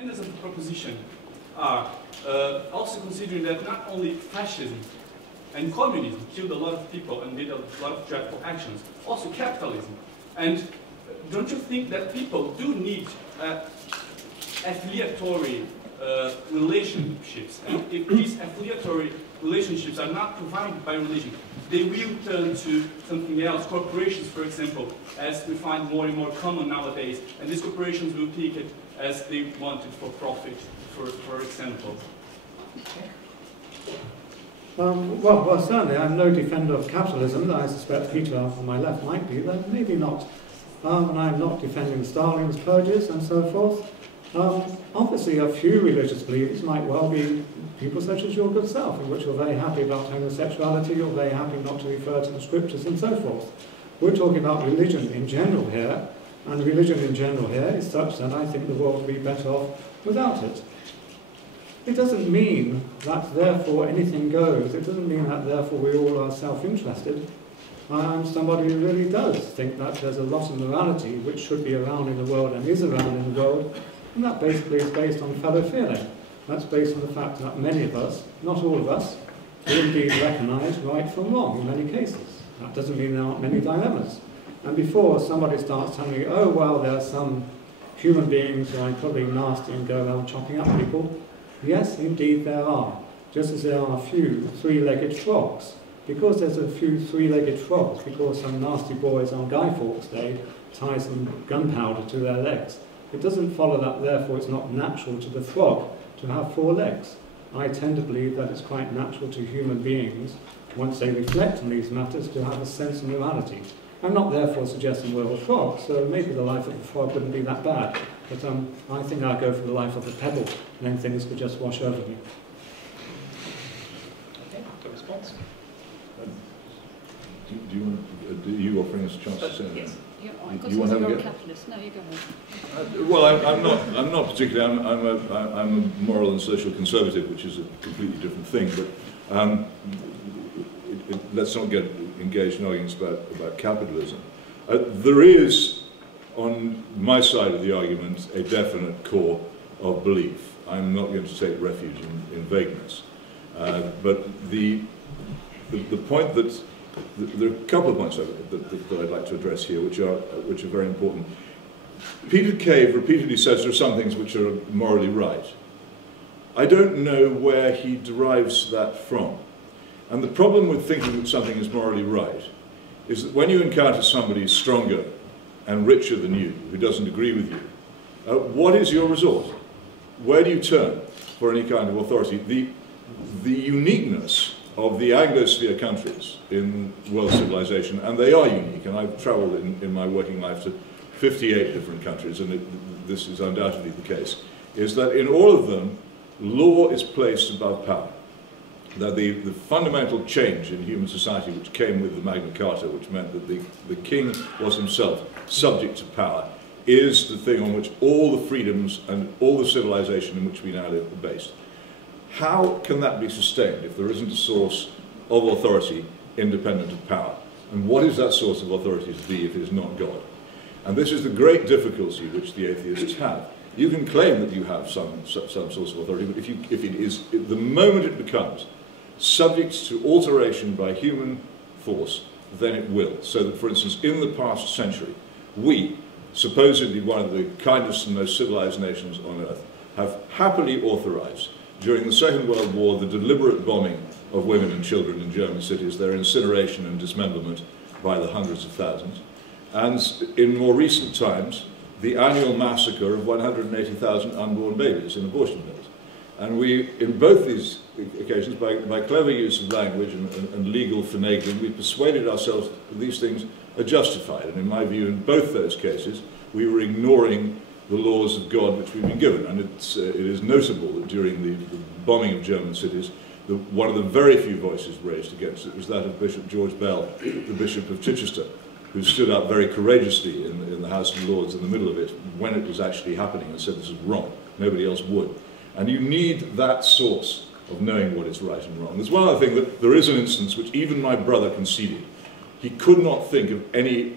defenders of the proposition are also considering that not only fascism and communism killed a lot of people and did a lot of dreadful actions, also capitalism. And don't you think that people do need affiliatory relationships? And if these affiliatory relationships are not provided by religion, they will turn to something else. Corporations, for example, as we find more and more common nowadays, and these corporations will take it as they want it for profit, for example. Well, certainly I'm no defender of capitalism. I suspect Peter on my left might be, but maybe not. And I'm not defending Stalin's purges and so forth. Obviously, a few religious beliefs might well be people such as your good self, in which you're very happy about homosexuality, you're very happy not to refer to the scriptures and so forth. We're talking about religion in general here, and religion in general here is such that I think the world would be better off without it. It doesn't mean that therefore anything goes. It doesn't mean that therefore we all are self-interested. I'm somebody who really does think that there's a lot of morality which should be around in the world and is around in the world, and that basically is based on fellow feeling. That's based on the fact that many of us, not all of us, will indeed recognise right from wrong in many cases. That doesn't mean there aren't many dilemmas. And before somebody starts telling me, oh well, there are some human beings who are probably nasty and go around chopping up people, yes, indeed there are. Just as there are a few three-legged frogs. Because there's a few three-legged frogs, because some nasty boys on Guy Fawkes Day tie some gunpowder to their legs, it doesn't follow that therefore it's not natural to the frog to have four legs. I tend to believe that it's quite natural to human beings, once they reflect on these matters, to have a sense of morality. I'm not therefore suggesting we're all frogs, so maybe the life of the frog wouldn't be that bad, but I think I'll go for the life of the pebble, and then things could just wash over me. Okay, good response. Do you offering us a chance to say that? Yes. You want to have a go? Capitalist. No, you go ahead. Well, I'm not particularly. I'm a moral and social conservative, which is a completely different thing. But let's not get engaged in arguments about capitalism. There is, on my side of the argument, a definite core of belief. I'm not going to take refuge in vagueness. But the point that there are a couple of points that I'd like to address here, which are very important. Peter Cave repeatedly says there are some things which are morally right. I don't know where he derives that from. And the problem with thinking that something is morally right is that when you encounter somebody stronger and richer than you, who doesn't agree with you, what is your resort? Where do you turn for any kind of authority? The uniqueness of the Anglosphere countries in world civilization, and they are unique, and I've travelled in my working life to 58 different countries, and this is undoubtedly the case, is that in all of them, law is placed above power. That the fundamental change in human society which came with the Magna Carta, which meant that the king was himself subject to power, is the thing on which all the freedoms and all the civilization in which we now live are based. How can that be sustained if there isn't a source of authority independent of power? And what is that source of authority to be if it is not God? And this is the great difficulty which the atheists have. You can claim that you have some source of authority, but the moment it becomes subject to alteration by human force, then it will. So that, for instance, in the past century, we, supposedly one of the kindest and most civilized nations on earth, have happily authorized, during the Second World War, the deliberate bombing of women and children in German cities, their incineration and dismemberment by the hundreds of thousands, and in more recent times, the annual massacre of 180,000 unborn babies in abortion mills. And we, in both these occasions, by clever use of language and legal finagling, we persuaded ourselves that these things are justified. And in my view, in both those cases, we were ignoring the laws of God which we've been given. And it is notable that during the bombing of German cities, one of the very few voices raised against it was that of Bishop George Bell, the Bishop of Chichester, who stood up very courageously in the House of Lords in the middle of it when it was actually happening and said this is wrong. Nobody else would. And you need that source of knowing what is right and wrong. There's one other thing, that there is an instance which even my brother conceded. He could not think of any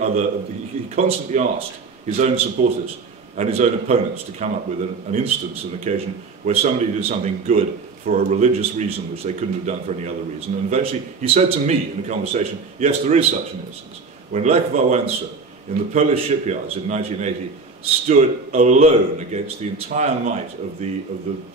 other. He constantly asked his own supporters and his own opponents to come up with an instance, an occasion where somebody did something good for a religious reason which they couldn't have done for any other reason. And eventually he said to me in a conversation, yes, there is such an instance. When Lech Wałęsa in the Polish shipyards in 1980 stood alone against the entire might of the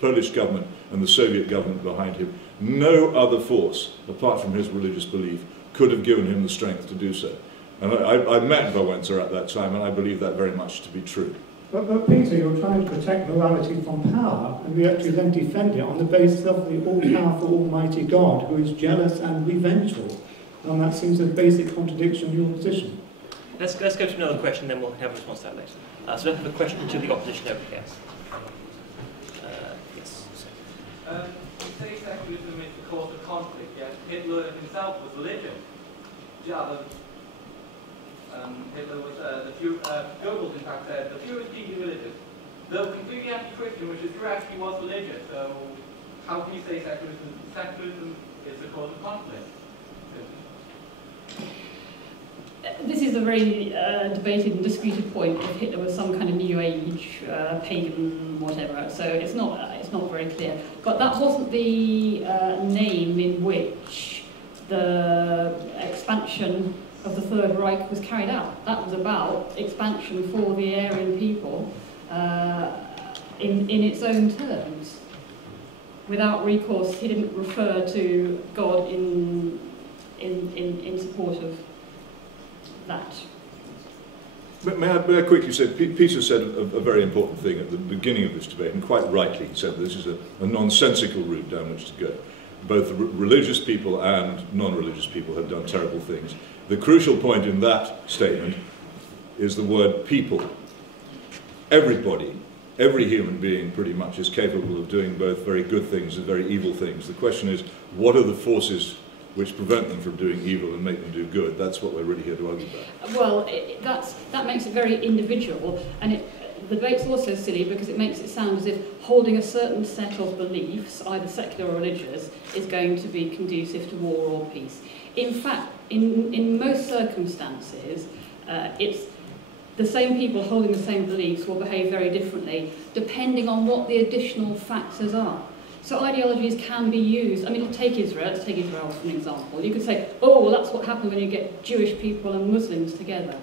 Polish government and the Soviet government behind him, no other force, apart from his religious belief, could have given him the strength to do so. And I met Wałęsa at that time, and I believe that very much to be true. But Peter, you're trying to protect morality from power, and yet you then defend it on the basis of the all-powerful, almighty God, who is jealous and revengeful. And that seems a basic contradiction in your position. Let's go to another question, then we'll have a response to that later. So let's have a question to the opposition over here. Yes. You say secularism is the cause of conflict, yet Hitler himself was religion. Hitler was Goebbels in fact said, the few is deeply religious. Though completely anti-Christian, which is true, actually was religious. So how can you say secularism is the cause of conflict? This is a very debated and disputed point if Hitler was some kind of New Age, pagan, whatever. So it's not very clear. But that wasn't the name in which the expansion of the Third Reich was carried out. That was about expansion for the Aryan people in its own terms. Without recourse, he didn't refer to God in support of that. But may I quickly say, Peter said a very important thing at the beginning of this debate, and quite rightly he said this is a nonsensical route down which to go. Both religious people and non-religious people have done terrible things. The crucial point in that statement is the word people. Everybody, every human being pretty much is capable of doing both very good things and very evil things. The question is, what are the forces which prevent them from doing evil and make them do good? That's what we're really here to argue about. Well, that makes it very individual, and the debate's also silly because it makes it sound as if holding a certain set of beliefs, either secular or religious, is going to be conducive to war or peace. In fact, in most circumstances, it's the same people holding the same beliefs will behave very differently depending on what the additional factors are. So ideologies can be used. I mean, let's take Israel as an example. You could say, oh, well, that's what happens when you get Jewish people and Muslims together.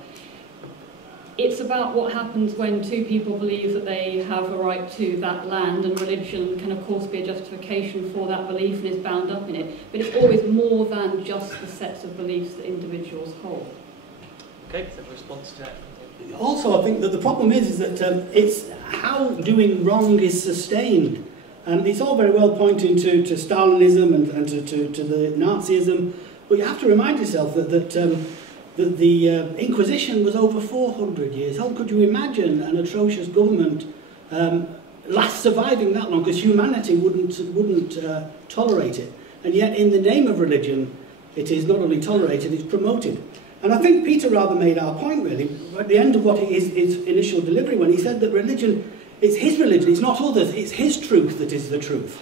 It's about what happens when two people believe that they have a right to that land, and religion can, of course, be a justification for that belief and is bound up in it. But it's always more than just the sets of beliefs that individuals hold. Okay, so a response to that. Also, I think that the problem is that it's how doing wrong is sustained. It's all very well pointing to Stalinism and to the Nazism, but you have to remind yourself that the Inquisition was over 400 years. How could you imagine an atrocious government surviving that long? Because humanity wouldn't tolerate it. And yet, in the name of religion, it is not only tolerated, it's promoted. And I think Peter rather made our point, really, at the end of what his initial delivery, when he said that religion, it's his religion, it's not others, it's his truth that is the truth,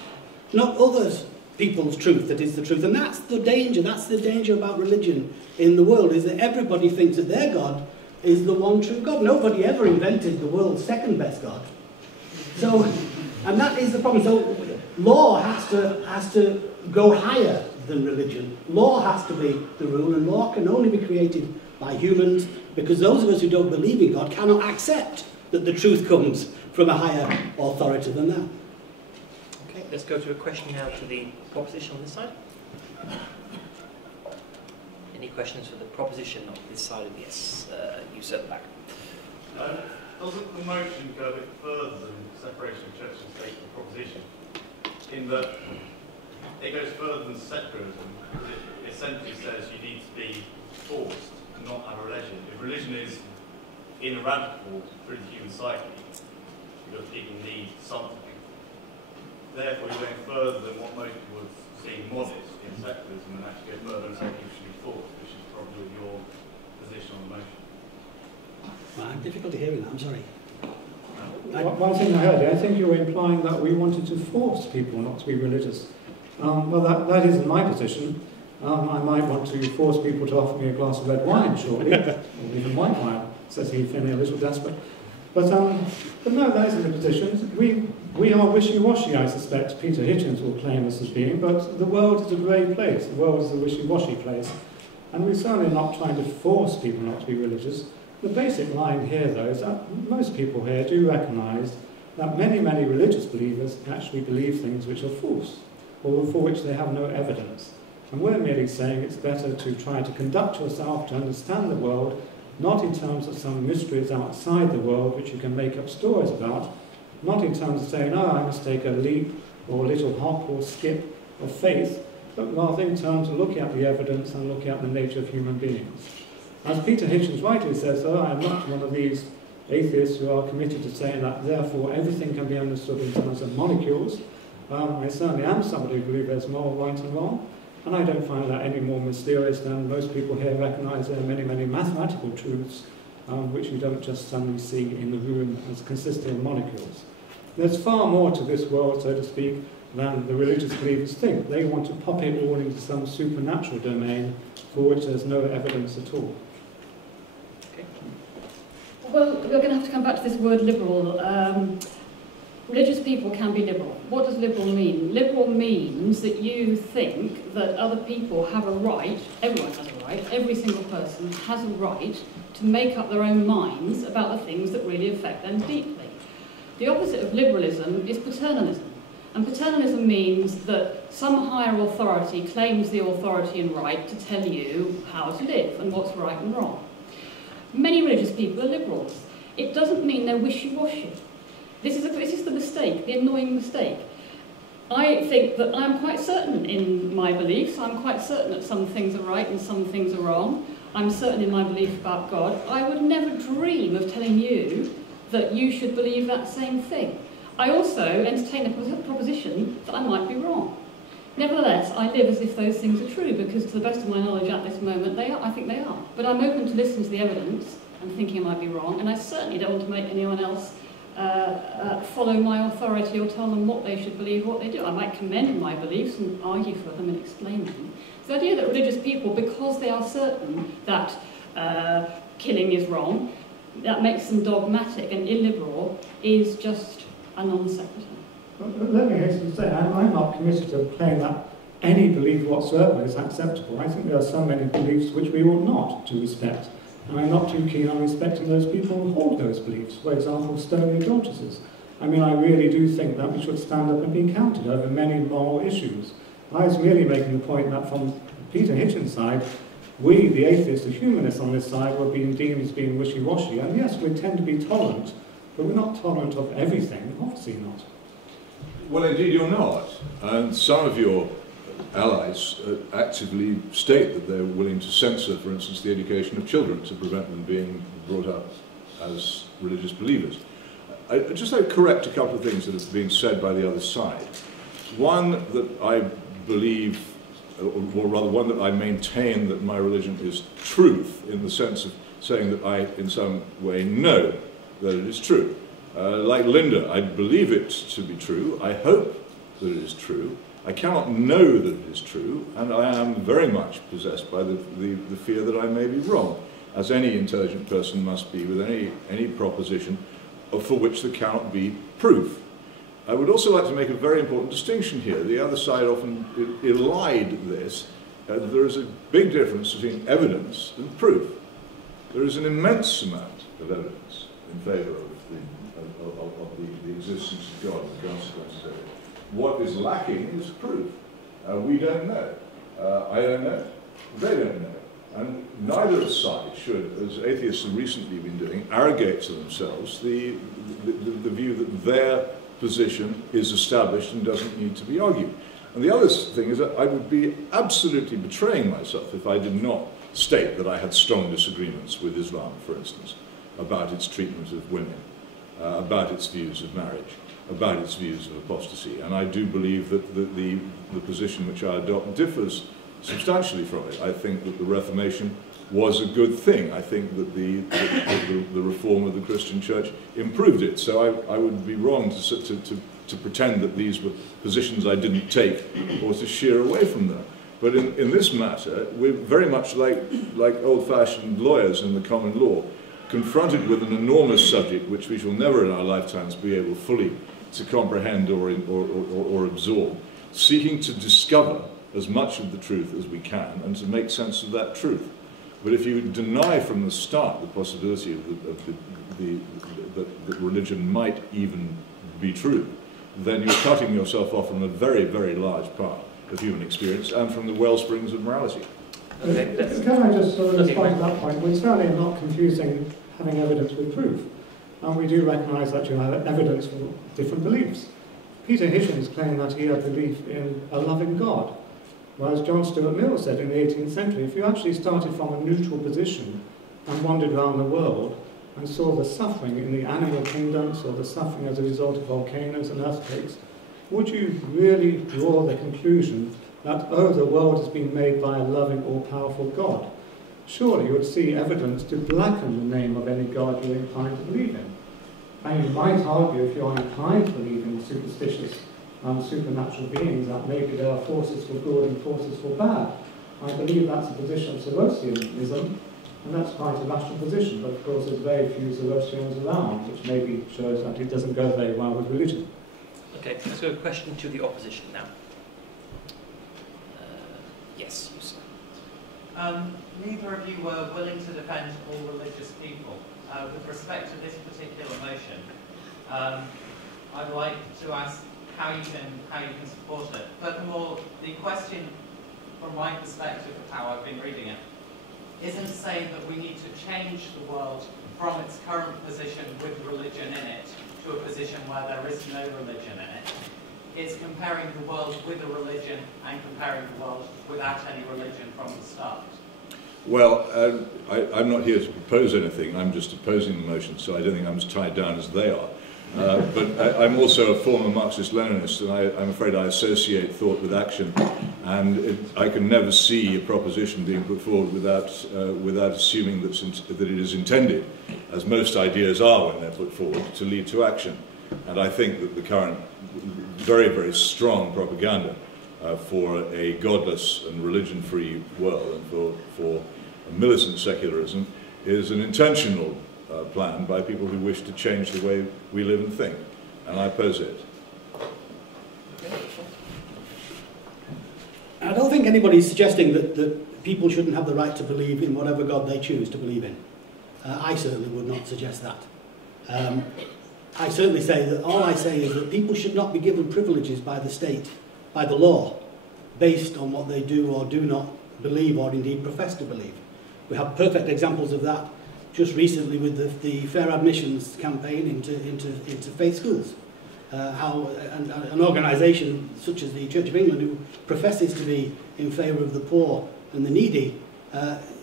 not others' people's truth that is the truth. And that's the danger about religion in the world, is that everybody thinks that their God is the one true God. Nobody ever invented the world's second best God. So, and that is the problem. So law has to go higher than religion. Law has to be the rule, and law can only be created by humans, because those of us who don't believe in God cannot accept that the truth comes from a higher authority than that. Okay, let's go to a question now to the proposition on this side. Any questions for the proposition on this side of the yes? You said the back. Doesn't the motion go a bit further than separation of church and state the proposition, in that it goes further than secularism, because it essentially says you need to be forced to not have a religion. If religion is ineradicable through the human psyche, because people need something. Therefore, you're going further than what most people would see modest in secularism, and actually go further and say people should be forced, which is probably your position on the motion. I have difficulty hearing that, I'm sorry. One thing I heard, I think you were implying that we wanted to force people not to be religious. Well, that isn't my position. I might want to force people to offer me a glass of red wine shortly, or even white wine, says he, feeling a little desperate. But no, that isn't the position. We are wishy-washy, I suspect Peter Hitchens will claim us as being, but the world is a grey place. The world is a wishy-washy place. And we're certainly not trying to force people not to be religious. The basic line here, though, is that most people here do recognise that many, many religious believers actually believe things which are false, or for which they have no evidence. And we're merely saying it's better to try to conduct yourself to understand the world, not in terms of some mysteries outside the world which you can make up stories about, not in terms of saying, oh, I must take a leap or a little hop or skip of faith, but rather in terms of looking at the evidence and looking at the nature of human beings. As Peter Hitchens rightly says, though, I am not one of these atheists who are committed to saying that therefore everything can be understood in terms of molecules. I certainly am somebody who believes there's moral right and wrong, and I don't find that any more mysterious than most people here recognise there are many, many mathematical truths which you don't just suddenly see in the room as consisting of molecules. There's far more to this world, so to speak, than the religious believers think. They want to pop it all into some supernatural domain for which there's no evidence at all. Well, we're going to have to come back to this word liberal. Religious people can be liberal. What does liberal mean? Liberal means that you think that other people have a right, everyone has a right, every single person has a right to make up their own minds about the things that really affect them deeply. The opposite of liberalism is paternalism. And paternalism means that some higher authority claims the authority and right to tell you how to live and what's right and wrong. Many religious people are liberals. It doesn't mean they're wishy-washy. This is the mistake, the annoying mistake. I think that I'm quite certain in my beliefs. I'm quite certain that some things are right and some things are wrong. I'm certain in my belief about God. I would never dream of telling you that you should believe that same thing. I also entertain a proposition that I might be wrong. Nevertheless, I live as if those things are true, because to the best of my knowledge at this moment, I think they are. But I'm open to listening to the evidence and thinking I might be wrong, and I certainly don't want to make anyone else follow my authority or tell them what they should believe, what they do. I might commend my beliefs and argue for them and explain them. The idea that religious people, because they are certain that killing is wrong, that makes them dogmatic and illiberal, is just a non sequitur. Let me hasten to say, I'm not committed to claim that any belief whatsoever is acceptable. I think there are so many beliefs which we ought not to respect. And I'm not too keen on respecting those people who hold those beliefs. For example, stoning adulteresses. I mean, I really do think that we should stand up and be counted over many moral issues. I was merely making the point that from Peter Hitchens' side, we, the atheists, the humanists on this side, were being deemed as being wishy-washy. And yes, we tend to be tolerant, but we're not tolerant of everything, obviously not. Well, indeed you're not. And some of your allies actively state that they're willing to censor, for instance, the education of children to prevent them being brought up as religious believers. I'd just like to correct a couple of things that have been said by the other side. One, that I believe, or rather one that I maintain that my religion is truth, in the sense of saying that I, in some way, know that it is true. Like Linda, I believe it to be true. I hope that it is true. I cannot know that it is true, and I am very much possessed by the fear that I may be wrong, as any intelligent person must be with any proposition for which there cannot be proof. I would also like to make a very important distinction here. The other side often elide this. There is a big difference between evidence and proof. There is an immense amount of evidence in favour of the existence of God and the consequences of it. What is lacking is proof. We don't know. I don't know. They don't know. And neither side should, as atheists have recently been doing, arrogate to themselves the view that their position is established and doesn't need to be argued. And the other thing is that I would be absolutely betraying myself if I did not state that I had strong disagreements with Islam, for instance, about its treatment of women, about its views of marriage, about its views of apostasy. And I do believe that the position which I adopt differs substantially from it. I think that the Reformation was a good thing. I think that the reform of the Christian Church improved it. So I would be wrong to pretend that these were positions I didn't take or to sheer away from them. But in this matter, we're very much like old-fashioned lawyers in the common law. confronted with an enormous subject which we shall never in our lifetimes be able fully to comprehend or absorb, seeking to discover as much of the truth as we can and to make sense of that truth. But if you deny from the start the possibility that religion might even be true, then you're cutting yourself off from a very, very large part of human experience and from the wellsprings of morality. Okay, can I just respond to that point? We're certainly not confusing having evidence with proof. And we do recognise that you have evidence for different beliefs. Peter Hitchens claimed that he had belief in a loving God, whereas John Stuart Mill said in the 18th century, if you actually started from a neutral position and wandered around the world and saw the suffering in the animal kingdoms or the suffering as a result of volcanoes and earthquakes, would you really draw the conclusion that, oh, the world has been made by a loving, all-powerful God? Surely you would see evidence to blacken the name of any God you're inclined to believe in. And you might argue, if you're inclined to believe in superstitious supernatural beings, that maybe there are forces for good and forces for bad. I believe that's a position of Zoroastrianism, and that's quite a rational position, but of course there's very few Zoroastrians around, which maybe shows that it doesn't go very well with religion. Okay, let's go to a question to the opposition now. Yes, you sir. Neither of you were willing to defend all religious people. With respect to this particular motion, I'd like to ask how you can support it. Furthermore, the question, from my perspective of how I've been reading it, isn't saying that we need to change the world from its current position with religion in it to a position where there is no religion in it. It's comparing the world with a religion and comparing the world without any religion from the start. Well, I'm not here to propose anything. I'm just opposing the motion, so I don't think I'm as tied down as they are. But I'm also a former Marxist-Leninist, and I'm afraid I associate thought with action, and I can never see a proposition being put forward without assuming that it is intended, as most ideas are when they're put forward, to lead to action. And I think that the current very, very strong propaganda for a godless and religion-free world and for militant secularism is an intentional plan by people who wish to change the way we live and think, and I oppose it. I don't think anybody's suggesting that people shouldn't have the right to believe in whatever God they choose to believe in. I certainly would not suggest that. I certainly say that all I say is that people should not be given privileges by the state, by the law, based on what they do or do not believe or indeed profess to believe. We have perfect examples of that just recently with the fair admissions campaign into faith schools. How an organisation such as the Church of England, who professes to be in favour of the poor and the needy,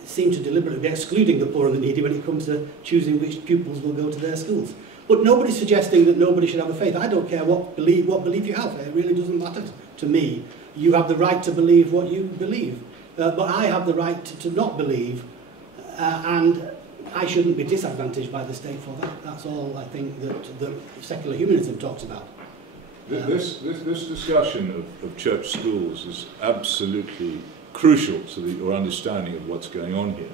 seem to deliberately be excluding the poor and the needy when it comes to choosing which pupils will go to their schools. But nobody's suggesting that nobody should have a faith. I don't care what belief you have. It really doesn't matter to me. You have the right to believe what you believe. But I have the right to not believe, and I shouldn't be disadvantaged by the state for that. That's all I think that secular humanism talks about. This discussion of church schools is absolutely crucial to your understanding of what's going on here.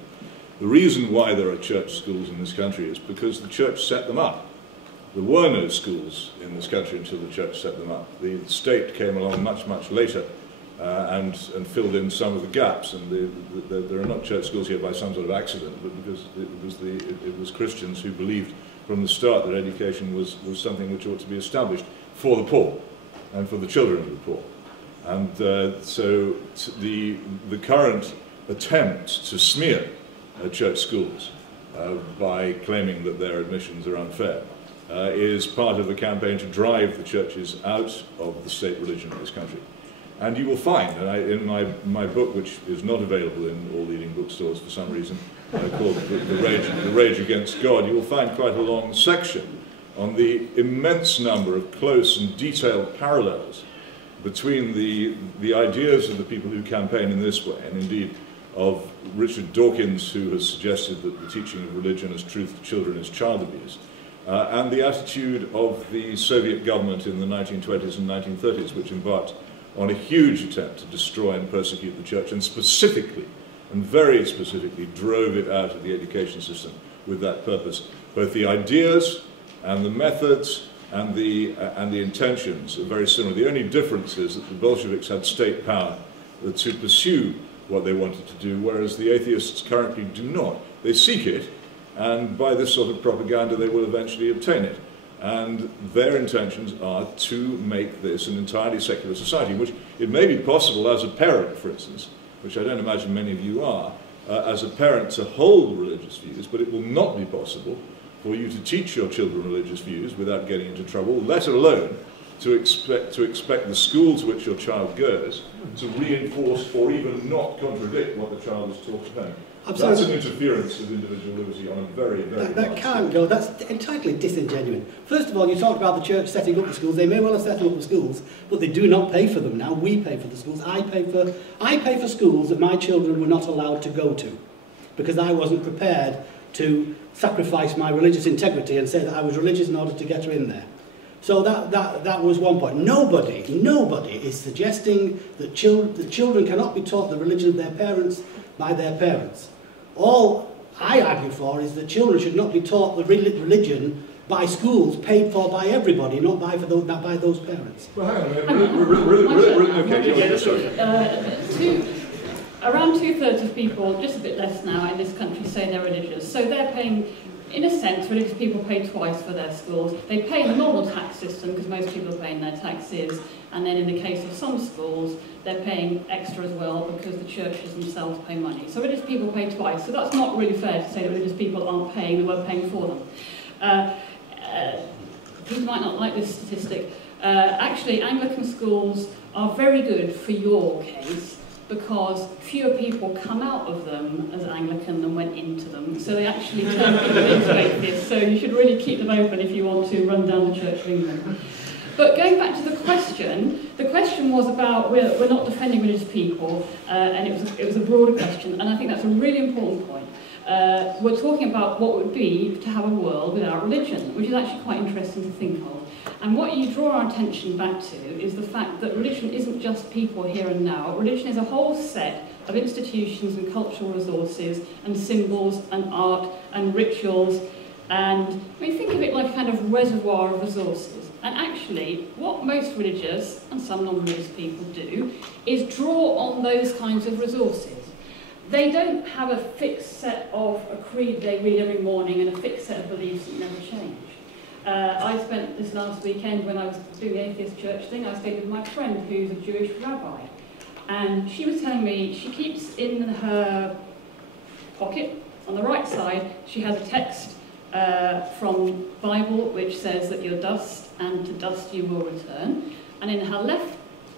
The reason why there are church schools in this country is because the church set them up. There were no schools in this country until the church set them up. The state came along much, much later and filled in some of the gaps. And there are not church schools here by some sort of accident, but because it was Christians who believed from the start that education was something which ought to be established for the poor and for the children of the poor. And so the current attempt to smear church schools by claiming that their admissions are unfair is part of a campaign to drive the churches out of the state religion of this country. And you will find, and in my book, which is not available in all leading bookstores for some reason, called the Rage Against God, you will find quite a long section on the immense number of close and detailed parallels between the ideas of the people who campaign in this way, and indeed of Richard Dawkins, who has suggested that the teaching of religion as truth to children is child abuse, and the attitude of the Soviet government in the 1920s and 1930s, which embarked on a huge attempt to destroy and persecute the church, and specifically, and very specifically, drove it out of the education system with that purpose. Both the ideas and the methods and the intentions are very similar. The only difference is that the Bolsheviks had state power to pursue what they wanted to do, whereas the atheists currently do not. They seek it, and by this sort of propaganda they will eventually obtain it. And their intentions are to make this an entirely secular society, which it may be possible as a parent, for instance, which I don't imagine many of you are, as a parent to hold religious views, but it will not be possible for you to teach your children religious views without getting into trouble, let alone to expect the school to which your child goes to reinforce or even not contradict what the child is taught to them. That's an interference with individual liberty on a very, very that can't go. That's entirely disingenuous. First of all, you talked about the church setting up the schools. They may well have set up the schools, but they do not pay for them now. We pay for the schools. I pay for schools that my children were not allowed to go to, because I wasn't prepared to sacrifice my religious integrity and say that I was religious in order to get her in there. So that was one point. Nobody is suggesting that children cannot be taught the religion of their parents by their parents. All I argue for is that children should not be taught the religion by schools paid for by everybody, not by those parents. Well, hang on a minute. Around 2/3 of people, just a bit less now, in this country say they're religious. So they're paying, in a sense, religious people pay twice for their schools. They pay in the normal tax system, because most people are paying their taxes, and then in the case of some schools, they're paying extra as well, because the churches themselves pay money. So religious people pay twice. So that's not really fair to say that religious people aren't paying, they weren't paying for them. People might not like this statistic. Actually, Anglican schools are very good for your case, because fewer people come out of them as Anglican than went into them. So they actually turn people into atheists. So you should really keep them open if you want to run down the Church of England. But going back to the question was about, we're not defending religious people, and it was a broader question, and I think that's a really important point. We're talking about what it would be to have a world without religion, which is actually quite interesting to think of. And what you draw our attention back to is the fact that religion isn't just people here and now. Religion is a whole set of institutions and cultural resources and symbols and art and rituals. And I mean, think of it like a kind of reservoir of resources. And actually, what most religious and some non-religious people do is draw on those kinds of resources. They don't have a fixed set of a creed they read every morning and a fixed set of beliefs that never change. I spent this last weekend, when I was doing the atheist church thing, I stayed with my friend who's a Jewish rabbi. And she was telling me she keeps in her pocket, on the right side, she has a text from Bible which says that you're dust and to dust you will return. And in her left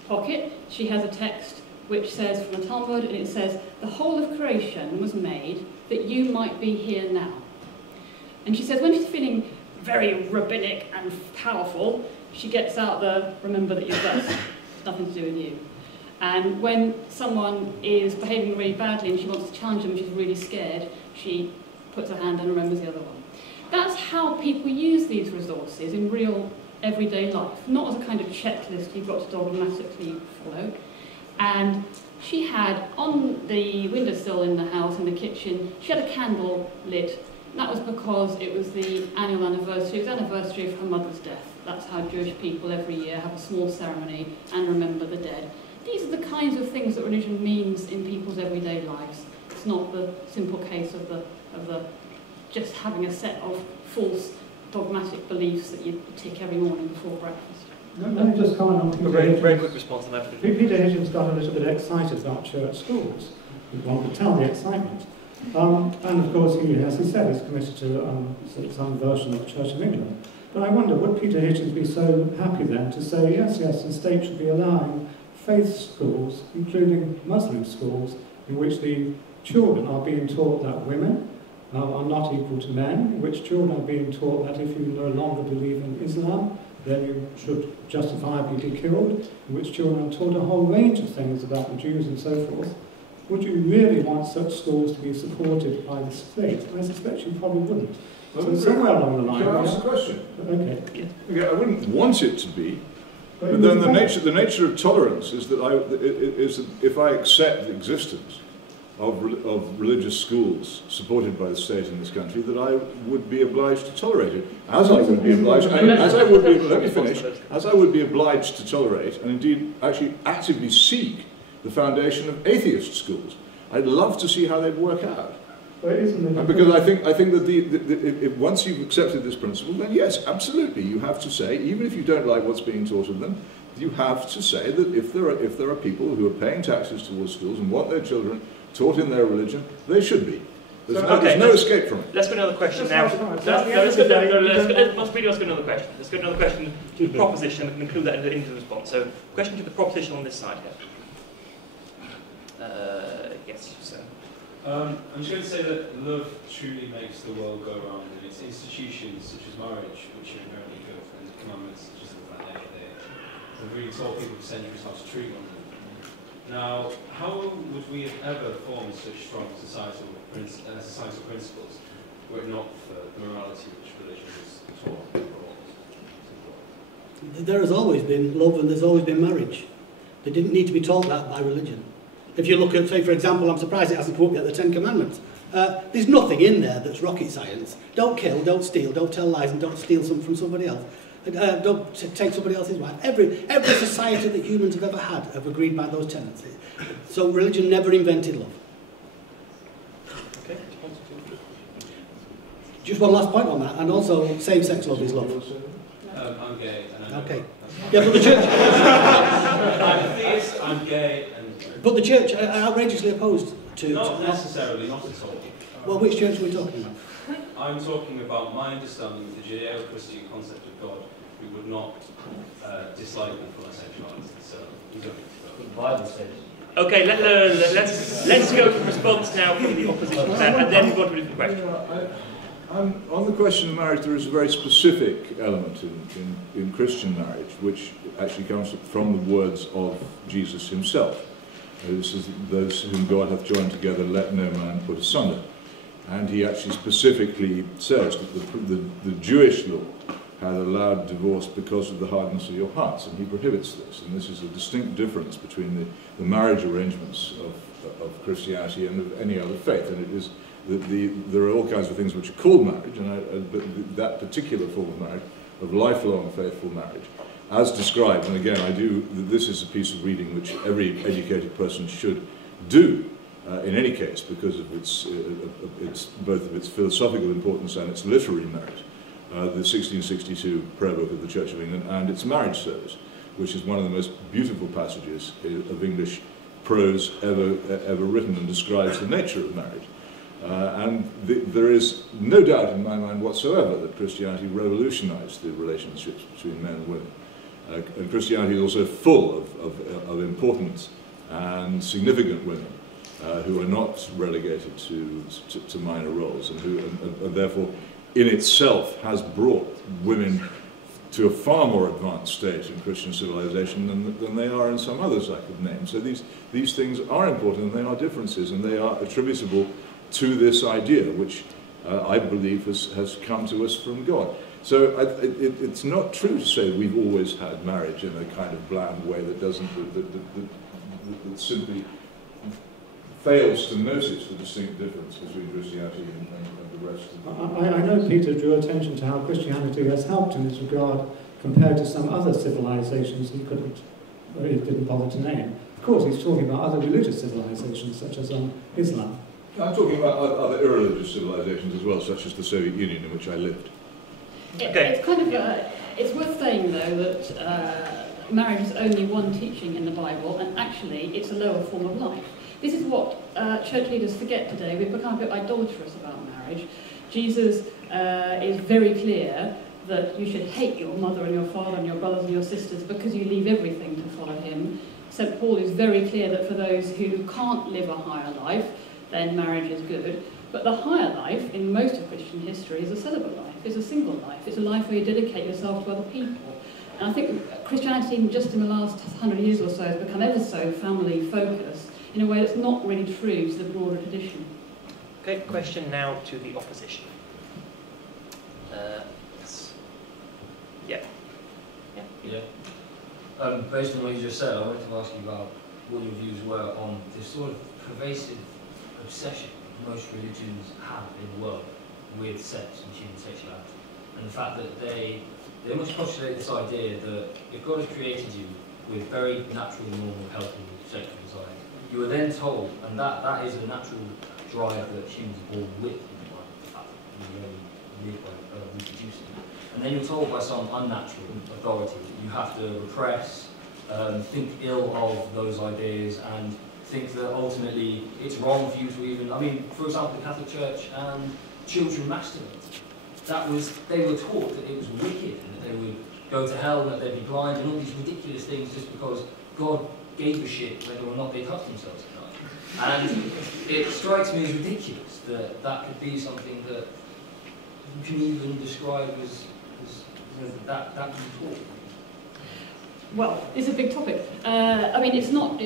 pocket, she has a text which says from the Talmud, and it says, the whole of creation was made that you might be here now. And she says when she's feeling very rabbinic and powerful, she gets out the remember that you're dust. It's nothing to do with you. And when someone is behaving really badly and she wants to challenge them, she's really scared, she puts her hand and remembers the other one. That's how people use these resources in real everyday life, not as a kind of checklist you've got to dogmatically follow. And she had on the windowsill in the house, in the kitchen, she had a candle lit. That was because it was the annual anniversary. It was the anniversary of her mother's death. That's how Jewish people every year have a small ceremony and remember the dead. These are the kinds of things that religion means in people's everyday lives. It's not the simple case of the just having a set of false dogmatic beliefs that you tick every morning before breakfast. Let me just comment on Peter very, Hitchens. very quick response on that. Peter Hitchens got a little bit excited about church schools. One could tell the excitement. And of course, he, as he said, is committed to some version of the Church of England. But I wonder, would Peter Hitchens be so happy then to say, yes, the state should be allowing faith schools, including Muslim schools, in which the children are being taught that women are not equal to men, in which children are being taught that if you no longer believe in Islam, then you should justifiably be killed, in which children are taught a whole range of things about the Jews and so forth. Would you really want such schools to be supported by the state? I suspect you probably wouldn't. So somewhere along the line... Can I ask a question? Okay. Yeah, I wouldn't want it to be, but then the nature of tolerance is that if I accept the existence of religious schools supported by the state in this country that I would be obliged to tolerate it, as I would be obliged, let me finish, as I would be obliged to tolerate, and indeed actually actively seek, the foundation of atheist schools. I'd love to see how they'd work out. Because I think that if once you've accepted this principle, then yes, absolutely, you have to say, even if you don't like what's being taught of them, you have to say that if there are people who are paying taxes towards schools and want their children taught in their religion, they should be. There's no escape from it. Let's go to another question now. Let's go to another question. Let's go to another question to the proposition, and we can include that into the response. So, question to the proposition on this side here. Yes, sir. I'm just going to say that love truly makes the world go round, and it's institutions such as marriage which are inherently good, and the commandments such as the fact that they have really taught people for centuries how to treat one another. Now, how would we have ever formed such strong societal principles were it not for the morality which religion has taught and brought? There has always been love and there's always been marriage. They didn't need to be taught that by religion. If you look at, say, for example, I'm surprised it hasn't come up yet, the Ten Commandments. There's nothing in there that's rocket science. Don't kill, don't steal, don't tell lies, and don't steal something from somebody else. Don't take somebody else's wife. Every society that humans have ever had have agreed by those tenets. So religion never invented love. Okay. Just one last point on that, and also same-sex love is love. I'm gay. And I'm okay. Yeah, but the church... I'm a theist, I'm gay, and... But the church are outrageously opposed to... Not necessarily, not at all. Well, which church are we talking about? I'm talking about my understanding of the Judeo-Christian concept of God, who would not dislike them for their sexuality. So, the Bible says. Okay, let's go to response now from the opposition to that, and then we've got to a different question. On the question of marriage, there is a very specific element in Christian marriage, which actually comes from the words of Jesus himself. This is those whom God hath joined together, let no man put asunder. And he actually specifically says that the Jewish law had allowed divorce because of the hardness of your hearts, and he prohibits this. And this is a distinct difference between the marriage arrangements of Christianity and of any other faith. And it is there are all kinds of things which are called marriage, and that particular form of marriage, of lifelong faithful marriage, as described, and again, this is a piece of reading which every educated person should do in any case, because of both of its philosophical importance and its literary merit. The 1662 Prayer Book of the Church of England and its marriage service, which is one of the most beautiful passages of English prose ever written, and describes the nature of marriage. There is no doubt in my mind whatsoever that Christianity revolutionized the relationships between men and women. And Christianity is also full of important and significant women who are not relegated to minor roles, and who and therefore in itself has brought women to a far more advanced state in Christian civilization than they are in some others I could name. So these things are important, and they are differences, and they are attributable to this idea, which I believe has come to us from God. So it's not true to say we've always had marriage in a kind of bland way that that simply fails to notice the distinct difference between Christianity and the rest of the I know Peter drew attention to how Christianity has helped in this regard compared to some other civilizations he didn't bother to name. Of course, he's talking about other religious civilizations, such as Islam. I'm talking about other irreligious civilizations as well, such as the Soviet Union, in which I lived. It's kind of it's worth saying though that marriage is only one teaching in the Bible, and actually it's a lower form of life. This is what church leaders forget today. We've become a bit idolatrous about marriage. Jesus is very clear that you should hate your mother and your father and your brothers and your sisters because you leave everything to follow him. St. Paul is very clear that for those who can't live a higher life, then marriage is good. But the higher life, in most of Christian history, is a celibate life, is a single life. It's a life where you dedicate yourself to other people. And I think Christianity, just in the last 100 years or so, has become ever so family-focused in a way that's not really true to the broader tradition. Okay, question now to the opposition. Based on what you just said, I wanted to ask you about what your views were on this sort of pervasive obsession most religions have in the world with sex and human sexuality. And the fact that they almost postulate this idea that if God has created you with very natural, normal, healthy sexual desires, you are then told, and that is a natural drive that humans are born with, in fact, we only live by reproducing. And then you're told by some unnatural authority that you have to repress, think ill of those ideas, and think that ultimately it's wrong for you to even, I mean, for example, the Catholic Church and children masturbate. They were taught that it was wicked and that they would go to hell and that they'd be blind and all these ridiculous things just because God gave a shit whether or not they touched themselves at night. And it strikes me as ridiculous that that could be something that you can even describe as that can be taught. Well, it's a big topic. I mean, it's not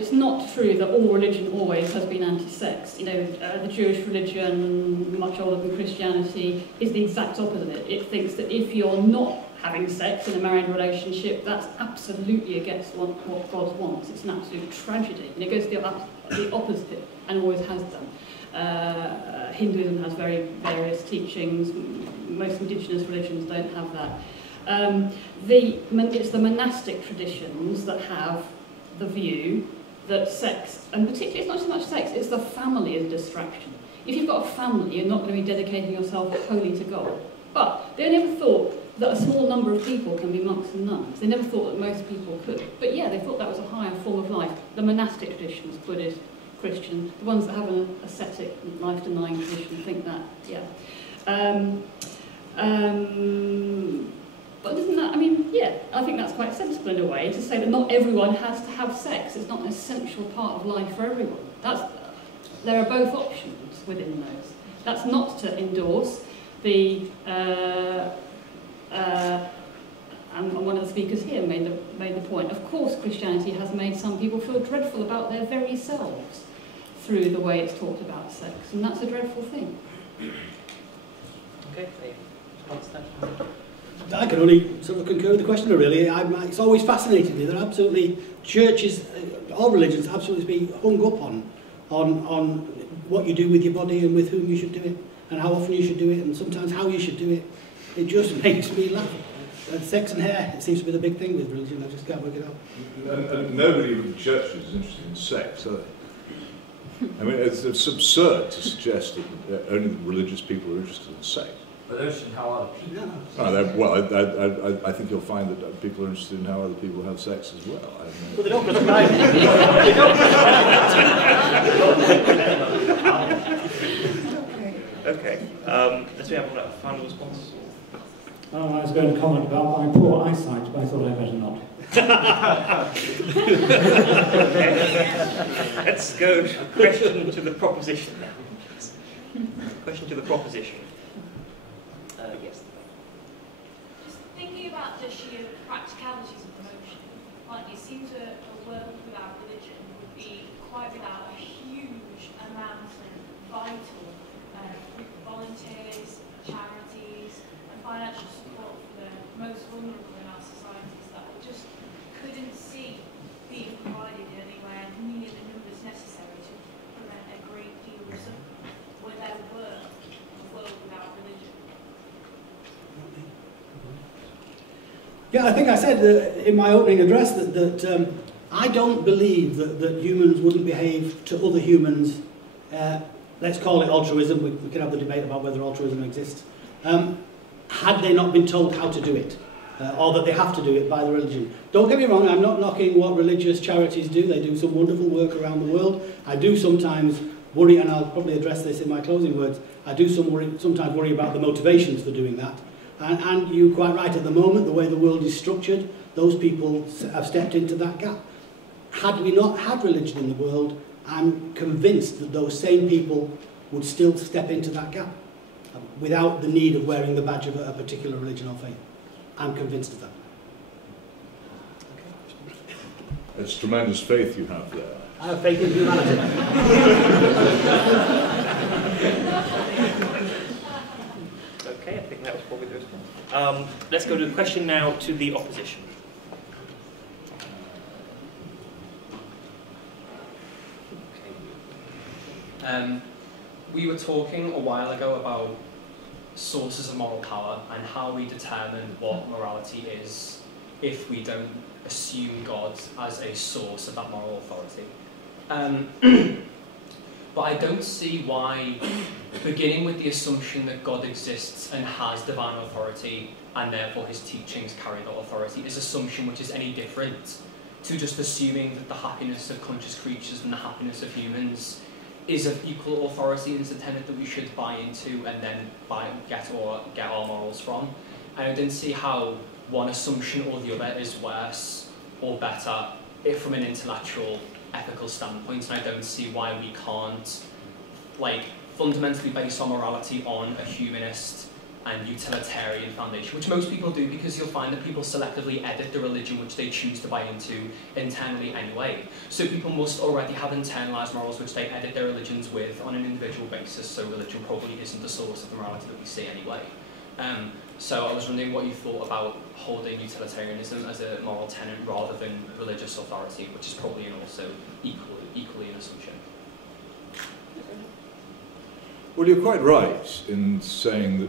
true that all religion always has been anti-sex. You know, the Jewish religion, much older than Christianity, is the exact opposite. It thinks that if you're not having sex in a married relationship, that's absolutely against what God wants. It's an absolute tragedy. And it goes the opposite, and always has done. Hinduism has various teachings. Most indigenous religions don't have that. It's the monastic traditions that have the view that sex, and particularly it's not so much sex, it's the family as a distraction. If you've got a family, you're not going to be dedicating yourself wholly to God. But they never thought that a small number of people can be monks and nuns. They never thought that most people could. But yeah, they thought that was a higher form of life. The monastic traditions, Buddhist, Christian, the ones that have an ascetic, life-denying tradition think that, yeah. But isn't that, I mean, yeah, I think that's quite sensible in a way, to say that not everyone has to have sex. It's not an essential part of life for everyone. There are both options within those. That's not to endorse the, and one of the speakers here made the point, of course Christianity has made some people feel dreadful about their very selves through the way it's talked about sex, and that's a dreadful thing. Okay, I can only sort of concur with the questioner, really. It's always fascinated me that absolutely churches, all religions, absolutely be hung up on what you do with your body and with whom you should do it, and how often you should do it, and sometimes how you should do it. It just makes me laugh. Sex and hair, it seems to be the big thing with religion. I just can't work it out. And nobody in the church is interested in sex, are they? I mean, it's absurd to suggest that only religious people are interested in sex. But they're interested in how other people... Well, I think you'll find that people are interested in how other people have sex as well. Well, they don't prescribe it. They don't prescribe it. Okay. Let's have a final response. I was going to comment about my poor eyesight, but I thought I'd better not. Let's go to question to the proposition now. Question to the proposition. Yes. Just thinking about the sheer practicalities of promotion, like it seems a world without religion would be quite without a huge amount of vital group of volunteers, charities, and financial support for the most vulnerable in our societies that we just couldn't see being provided in any way and near the numbers necessary to prevent a great deal of suffering where there were a world without religion. Yeah, I think I said in my opening address that I don't believe that humans wouldn't behave to other humans, let's call it altruism, we can have the debate about whether altruism exists, had they not been told how to do it, or that they have to do it by the religion. Don't get me wrong, I'm not knocking what religious charities do, they do some wonderful work around the world. I do sometimes worry, and I'll probably address this in my closing words, I do sometimes worry about the motivations for doing that. And you're quite right, at the moment, the way the world is structured, those people have stepped into that gap. Had we not had religion in the world, I'm convinced that those same people would still step into that gap without the need of wearing the badge of a particular religion or faith. I'm convinced of that. It's tremendous faith you have there. I have faith in humanity. Okay, I think that was probably the response. Let's go to the question now to the opposition. we were talking a while ago about sources of moral power and how we determine what morality is if we don't assume God as a source of that moral authority. But I don't see why, beginning with the assumption that God exists and has divine authority, and therefore his teachings carry that authority, is assumption which is any different to just assuming that the happiness of conscious creatures and the happiness of humans is of equal authority and is a tenet that we should buy into and then get our morals from. And I don't see how one assumption or the other is worse or better if from an intellectual, ethical standpoint, and I don't see why we can't fundamentally base our morality on a humanist and utilitarian foundation, which most people do, because you'll find that people selectively edit the religion which they choose to buy into internally anyway. So people must already have internalized morals which they edit their religions with on an individual basis, so religion probably isn't the source of the morality that we see anyway. So I was wondering what you thought about holding utilitarianism as a moral tenet rather than religious authority, which is probably also equally an assumption. Well, you're quite right in saying that